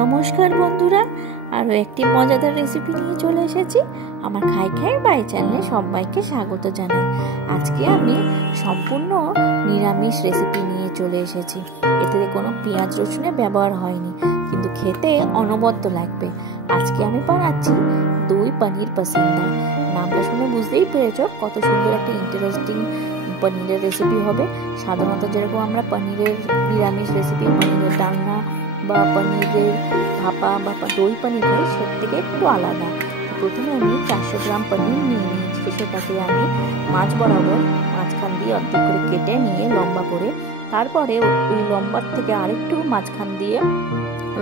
নমস্কার বন্ধুরা, আরও একটি মজাদার রেসিপি নিয়ে চলে এসেছি। আমার খাই খাই বাই চ্যানেলে সবাইকে স্বাগত জানাই। আজকে আমি সম্পূর্ণ নিরামিষ রেসিপি নিয়ে চলে এসেছি। এতে কোনো পেঁয়াজ রসুনের ব্যবহার হয়নি, কিন্তু খেতে অনবদ্য লাগবে। আজকে আমি বানাচ্ছি দই পনির পাসিন্দা। নামটা শুনে বুঝতেই পেরেছ কত সুন্দর একটা ইন্টারেস্টিং পনিরের রেসিপি হবে। সাধারণত যেরকম আমরা পনিরের নিরামিষ রেসিপি, পনিরের ডালনা বা পনিরের ভাপা বা দই পনির খাই, সের থেকে একটু আলাদা। প্রথমে আমি 400 গ্রাম পনির নিয়ে নিয়েছি। সেটাকে আমি মাছ বরাবর মাঝখান দিয়ে অর্ধেক করে কেটে নিয়ে লম্বা করে, তারপরে ওই লম্বার থেকে আরেকটু মাঝখান দিয়ে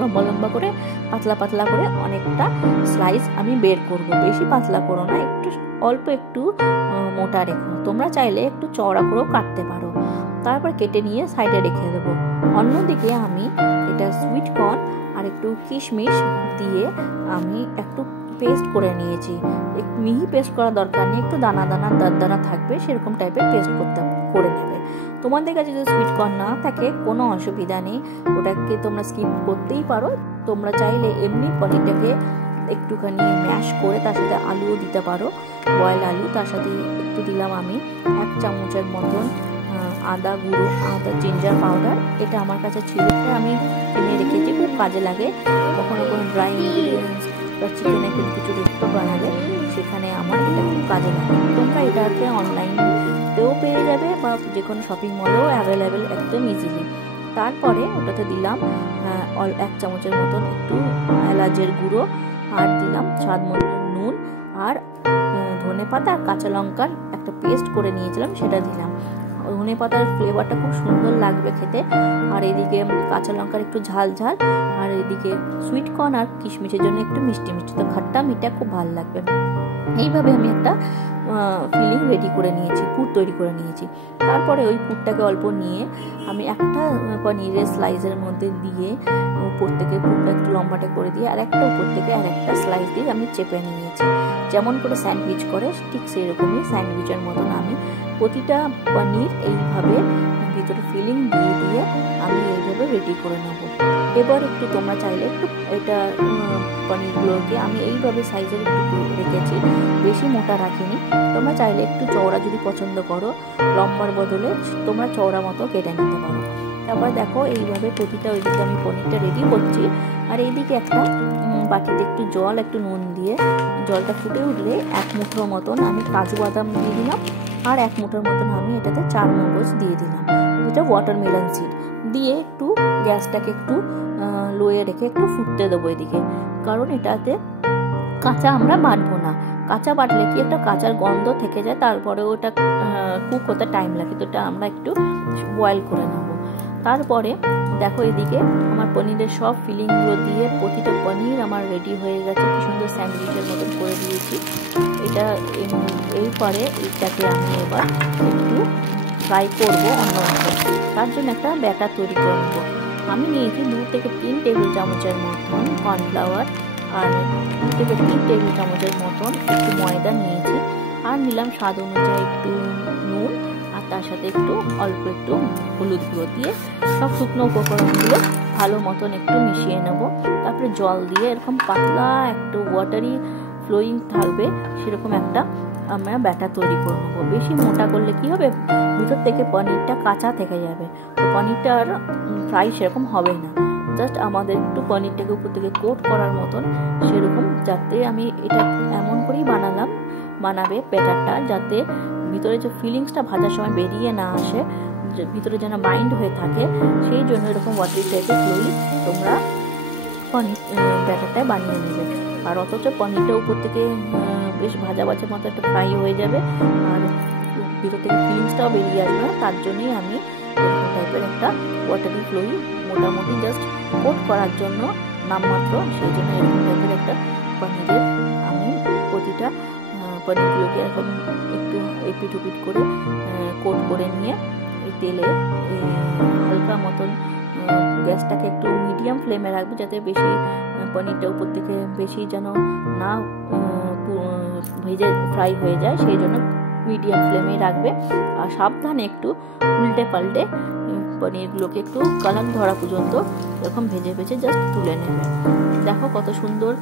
লম্বা লম্বা করে পাতলা পাতলা করে অনেকটা স্লাইস আমি বের করব। বেশি পাতলা করো না, একটু অল্প একটু মোটা রেখো। তোমরা চাইলে একটু চওড়া করেও কাটতে পারো। তারপর কেটে নিয়ে সাইডে রেখে দেবো। অন্যদিকে আমি এটা সুইট কর্ন আর একটু কিশমিশ দিয়ে আমি একটু পেস্ট করে নিয়েছি। মিহি পেস্ট করা দরকার নেই, একটু দানা দানা দানা থাকবে সেরকম টাইপের পেস্ট করে নেবে। তোমাদের কাছে যদি সুইট কর্ন না থাকে কোনো অসুবিধা নেই, ওটাকে তোমরা স্কিপ করতেই পারো। তোমরা চাইলে এমনি পনিরটাকে একটুখানি ম্যাশ করে তার সাথে আলুও দিতে পারো, বয়েল আলু। তার সাথে একটু দিলাম আমি 1 চামচের মতন আদা গুঁড়ো, আদা জিঞ্জার পাউডার। এটা আমার কাছে ছিল, আমি কিনে রেখেছি, খুব কাজে লাগে। কখনো কোনো ড্রাই ইনগ্রিডিয়েন্টস বা চিকেনে কিছু রেসিপি বানালে সেখানে আমার এটা খুব কাজে লাগে। তোমরা এটাকে অনলাইনেও পেয়ে যাবে বা যে কোনো শপিং মলেও অ্যাভেলেবেল একদম ইজিলি। তারপরে ওটাতে দিলাম 1 চামচের মতন একটু এলাচের গুঁড়ো, আর দিলাম স্বাদ মতো নুন, আর ধনেপাতা আর কাঁচা লঙ্কার একটা পেস্ট করে নিয়েছিলাম, সেটা দিলাম। ধনে পাতার ফ্লেভারটা খুব সুন্দর লাগবে খেতে। আর এদিকে কাঁচা লঙ্কার একটু ঝাল ঝাল, আর এদিকে সুইট কর্ন আর কিশমিশের জন্য একটু মিষ্টি মিষ্টি, তো খাট্টা মিঠা খুব ভালো লাগবে। এইভাবে আমি একটা ফিলিং রেডি করে নিয়েছি, পুর তৈরি করে নিয়েছি। তারপরে ওই পুরটাকে অল্প নিয়ে আমি একটা পনিরের স্লাইসের মধ্যে দিয়ে উপর থেকে পুরটা একটু লম্বাটা করে দিয়ে আর একটা উপর থেকে আর একটা স্লাইস দিয়ে আমি চেপে নিয়েছি। যেমন করে স্যান্ডউইচ করে ঠিক সেরকমই স্যান্ডউইচের মতন আমি প্রতিটা পনির এইভাবে ভিতরে ফিলিং দিয়ে দিয়ে আমি এইভাবে রেডি করে নেব। এবার একটু তোমরা চাইলে একটু এটা পনিরগুলোকে আমি এইভাবে সাইজের একটু রেখেছি, বেশি মোটা রাখিনি। তোমরা চাইলে একটু চওড়া যদি পছন্দ করো, লম্বার বদলে তোমরা চওড়া মতো কেটে নিতে পারো। তারপর দেখো এইভাবে প্রতিটা ওইদিকে আমি পনিরটা রেডি করছি, আর এইদিকে একটা বাটিতে একটু জল, একটু নুন দিয়ে জলটা ফুটে উঠলে 1 মুঠোর মতন আমি কাজু বাদাম দিয়ে দিলাম, আর 1 মুঠোর মতন আমি এটাতে 4 মগজ দিয়ে দিলাম, যেটা ওয়াটারমেলন সিড দিয়ে একটু গ্যাসটাকে একটু লোয়ে রেখে একটু ফুটতে দেবো এদিকে। কারণ এটাতে কাঁচা আমরা বাটবো না, কাঁচা বাটলে কি একটা কাঁচার গন্ধ থেকে যায়, তারপরে ওটা কুক হতে টাইম লাগে। তো এটা আমরা একটু বয়েল করে নেবো। তারপরে দেখো এদিকে আমার পনিরের সব ফিলিংগুলো দিয়ে প্রতিটা পনির আমার রেডি হয়ে গেছে, কি সুন্দর স্যান্ডউইচের মতন করে দিয়েছি। এটা এরপরে এটাকে আমি এবার একটু ফ্রাই করবো অন্যভাবে। তার জন্য একটা ব্যাটার তৈরি করে নেবো। আমি নিয়েছি 2 থেকে 3 টেবিল চামচের মতন কর্নফ্লাওয়ার, আর 2 থেকে 3 টেবিল চামচের মতন একটু ময়দা নিয়েছি, আর নিলাম স্বাদ অনুযায়ী একটু নুন, আর তার সাথে একটু অল্প একটু হলুদ গুঁড়ো দিয়ে সব শুকনো উপকরণগুলো ভালো মতন একটু মিশিয়ে নেব। তারপরে জল দিয়ে এরকম পাতলা একটু ওয়াটারি ফ্লোয়িং থাকবে সেরকম একটা আমরা ব্যাটার তৈরি করে নেবো। বেশি মোটা করলে কি হবে, ভিতর থেকে পনিরটা কাঁচা থেকে যাবে, তো পনিরটা আর ফ্রাই সেরকম হবে না। জাস্ট আমাদের একটু পনিরটাকে উপর থেকে কোট করার মতন সেরকম, যাতে আমি এটা এমন করেই বানাবে ব্যাটারটা, যাতে ভিতরে যে ফিলিংসটা ভাজার সময় বেরিয়ে না আসে, ভিতরে যেন বাইন্ড হয়ে থাকে। সেই জন্য এরকম ওয়াটারি টাইপের ফ্লোই তোমরা পনির ব্যাটারটায় বানিয়ে নেবে। আর অথচ পনিরটা উপর থেকে বেশ ভাজা ভাজা মতো একটা ফ্রাই হয়ে যাবে, আর ভিতর থেকে ফিলিংসটাও বেরিয়ে আসবে না। তার জন্যই আমি এরকম টাইপের একটা ওয়াটারি ফ্লোই মোটামুটি জাস্ট কোট করার জন্য নামমাত্র, সেই জন্য এরকম টাইপের একটা পনিরের আমি প্রতিটা পনিরগুলোকে এরকম একটু এপিট ওপিট করে কোট করে নিয়ে এই তেলে হালকা মতন গ্যাসটাকে একটু মিডিয়াম ফ্লেমে রাখবো, যাতে বেশি পনিরটা উপর থেকে বেশি যেন না ভেজে ফ্রাই হয়ে যায়, সেই জন্য মিডিয়াম ফ্লেমে রাখবে। আর সাবধানে একটু উল্টে পাল্টে পনিরগুলোকে একটু কালার ধরা পর্যন্ত এরকম ভেজে ভেজে জাস্ট তুলে নেবে। দেখো কত সুন্দর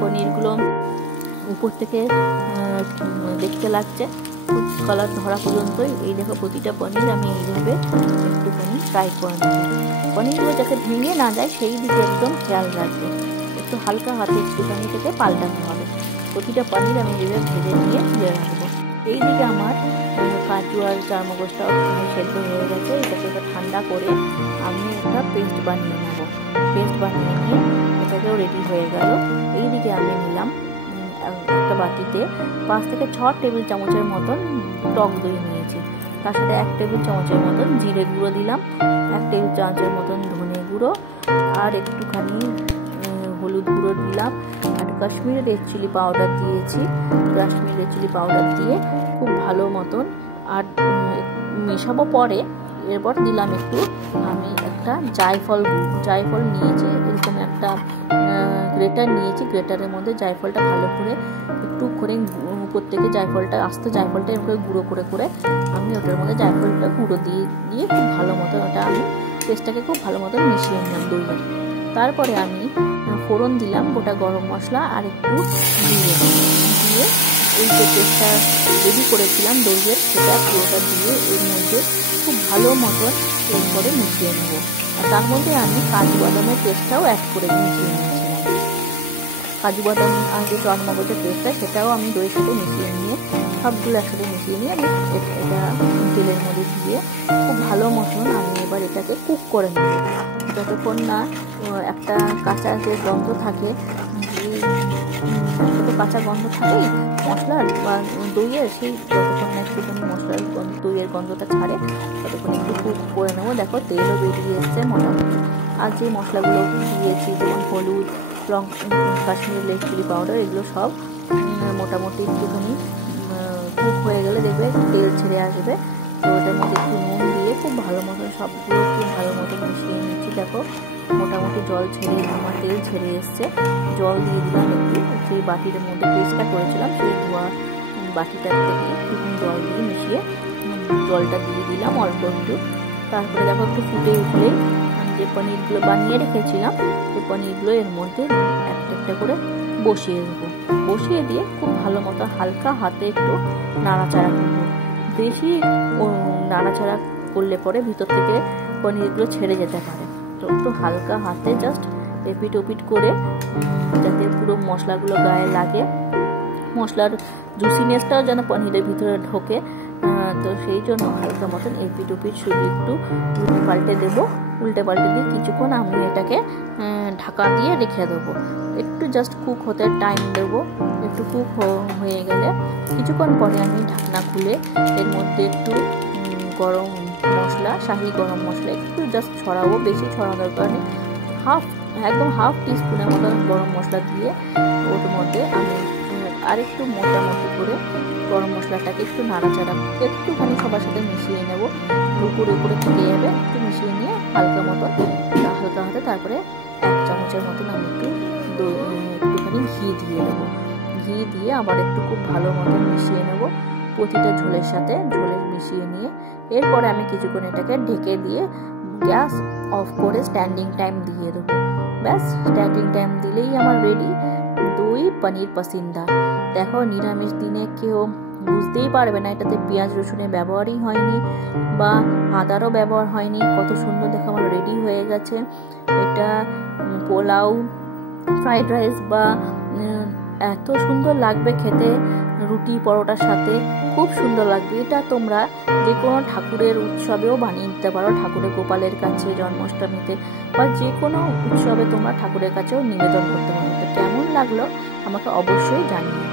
পনিরগুলো উপর থেকে দেখতে লাগছে, কালার ধরা পর্যন্তই। এই দেখো প্রতিটা পনির আমি এইভাবে একটুখানি ফ্রাই করে নেব। পনিরগুলো যাতে ভেঙে না যায় সেই দিকে একদম খেয়াল রাখবে, একটু হালকা হাতে একটুখানি থেকে পাল্টাতে হবে। প্রতিটা পনির আমি এইভাবে ভেজে নিয়ে তুলে রাখবো। এইদিকে আমার কাজু আর চারমগজটাও সেদ্ধ হয়ে গেছে। এটাকে ঠান্ডা করে আমি একটা পেস্ট বানিয়ে নেব। পেস্ট বানিয়ে নিয়ে এটাকেও রেডি হয়ে গেল। এইদিকে আমি নিলাম একটা বাটিতে 5 থেকে 6 টেবিল চামচের মতন টক দই নিয়েছি। তার সাথে 1 টেবিল চামচের মতন জিরে গুঁড়ো দিলাম, 1 টেবিল চামচের মতন ধনে গুঁড়ো, আর একটুখানি হলুদ গুঁড়ো দিলাম, আর কাশ্মীরি রেড চিলি পাউডার দিয়েছি। কাশ্মীরি রেড চিলি পাউডার দিয়ে খুব ভালো মতন আর মেশাবো। পরে এরপর দিলাম একটু আমি একটা জায়ফল নিয়েছি, এরকম একটা গ্রেটার নিয়েছি। গ্রেটারের মধ্যে জায়ফলটা ভালো করে একটু করে উপর থেকে আস্তে জায়ফলটা এরকম গুঁড়ো করে আমি ওটার মধ্যে জায়ফলটা গুঁড়ো দিয়ে খুব ভালো মতন ওটা আমি পেস্টটাকে খুব ভালো মতন মিশিয়ে নিলাম দইয়ের। তারপরে আমি ফোড়ন দিলাম গোটা গরম মশলা আর একটু দিয়ে এই যে পেস্টটা রেডি করেছিলাম দইয়ের সেটা পুরোটা দিয়ে এর মধ্যে খুব ভালো মতন এরপরে মিশিয়ে নেব। আর তার মধ্যে আমি কাজু বাদামের পেস্টটাও অ্যাড করে মিশিয়ে নিয়েছিলাম। কাজু বাদাম আর যে চারমগজের পেস্টটা সেটাও আমি দইয়ের সাথে মিশিয়ে নিয়ে সবগুলো একসাথে মিশিয়ে নিয়ে আমি এটা তেলের মধ্যে দিয়ে খুব ভালো মতন আমি এবার এটাকে কুক করে নেব। যতক্ষণ না একটা কাঁচা যে গন্ধ থাকে, তো কাঁচা গন্ধ থাকেই মশলার বা দইয়ের, সেই যতক্ষণ না একটুখানি মশলার দইয়ের গন্ধটা ছাড়ে ততক্ষণ একটু কুক করে নেবো। দেখো তেলও বেরিয়ে এসছে মোটামুটি। আর যে মশলাগুলো দিয়েছি যেমন হলুদ, কাশ্মীরি রেড চিলি পাউডার, এগুলো সব মোটামুটি একটুখানি কুক হয়ে গেলে দেখবে তেল ছেড়ে আসবে। তো ওটার মধ্যে একটু নুন দিয়ে খুব ভালো মতন সবগুলো খুব ভালো মতন মিশিয়ে নিচ্ছি। দেখো মোটামুটি জল ছেড়ে আমার তেল ছেড়ে এসছে। জল দিয়ে দিলাম একটু, সেই বাটির মধ্যে পেস্টটা করেছিলাম সেই ধোয়া বাটিটার থেকে একটুখানি জল দিয়ে মিশিয়ে জলটা দিয়ে দিলাম অল্প একটু। তারপরে দেখো একটু ফুটে উঠলে আমি যে পনিরগুলো বানিয়ে রেখেছিলাম সেই পনিরগুলো এর মধ্যে একটা করে বসিয়ে দেবো। বসিয়ে দিয়ে খুব ভালো মতো হালকা হাতে একটু নাড়াচাড়া করবো। বেশি নাড়াচাড়া করলে পরে ভিতর থেকে পনিরগুলো ছেড়ে যেতে পারে। তো একটু হালকা হাতে জাস্ট এপিট ওপিট করে যাতে পুরো মশলাগুলো গায়ে লাগে, মশলার জুসিনেসটাও যেন পনিরের ভিতরে ঢোকে। তো সেই জন্য হালকা মতন এপিট ওপিট শুধু একটু উল্টে পাল্টে দেবো। উল্টে পাল্টে দিয়ে কিছুক্ষণ আমি এটাকে ঢাকা দিয়ে রেখে দেবো। একটু জাস্ট কুক হতে টাইম দেবো। একটু কুক হয়ে গেলে কিছুক্ষণ পরে আমি ঢাকনা খুলে এর মধ্যে একটু গরম মশলা, শাহি গরম মশলা একটু জাস্ট ছড়াবো, বেশি ছড়ানো দরকার নেই। একদম হাফ টিস্পুনের মতো গরম মশলা দিয়ে ওর মধ্যে আমি আরেকটু মোটামুটি করে গরম মশলাটাকে একটু নাড়াচাড়া একটুখানি সবার সাথে মিশিয়ে নেব। উপরে থেকে যাবে, একটু মিশিয়ে নিয়ে হালকা হাতে তারপরে 1 চামচের মতন আমি একটুখানি ঘি দিয়ে দেবো। ঘি দিয়ে আবার একটু খুব ভালো মতন মিশিয়ে নেব প্রতিটা ঝোলের সাথে। ঝোলে মিশিয়ে নিয়ে এরপরে আমি কিছুক্ষণ এটাকে ঢেকে দিয়ে গ্যাস অফ করে স্ট্যান্ডিং টাইম দিয়ে দেবো। ব্যাস স্ট্যান্ডিং টাইম দিলেই আমার রেডি দই পনির পাসিন্দা। দেখো নিরামিষ দিনে কেউ বুঝতেই পারবে না এটাতে পেঁয়াজ রসুনের ব্যবহারই হয়নি বা আদারও ব্যবহার হয়নি। কত সুন্দর দেখো আমার রেডি হয়ে গেছে। এটা পোলাও, ফ্রাইড রাইস বা এত সুন্দর লাগবে খেতে, রুটি পরোটার সাথে খুব সুন্দর লাগবে। এটা তোমরা যে কোনো ঠাকুরের উৎসবেও বানিয়ে নিতে পারো, ঠাকুরের গোপালের কাছে, জন্মাষ্টমীতে বা যে কোনো উৎসবে তোমরা ঠাকুরের কাছেও নিবেদন করতে পারো। তো কেমন লাগলো আমাকে অবশ্যই জানিও।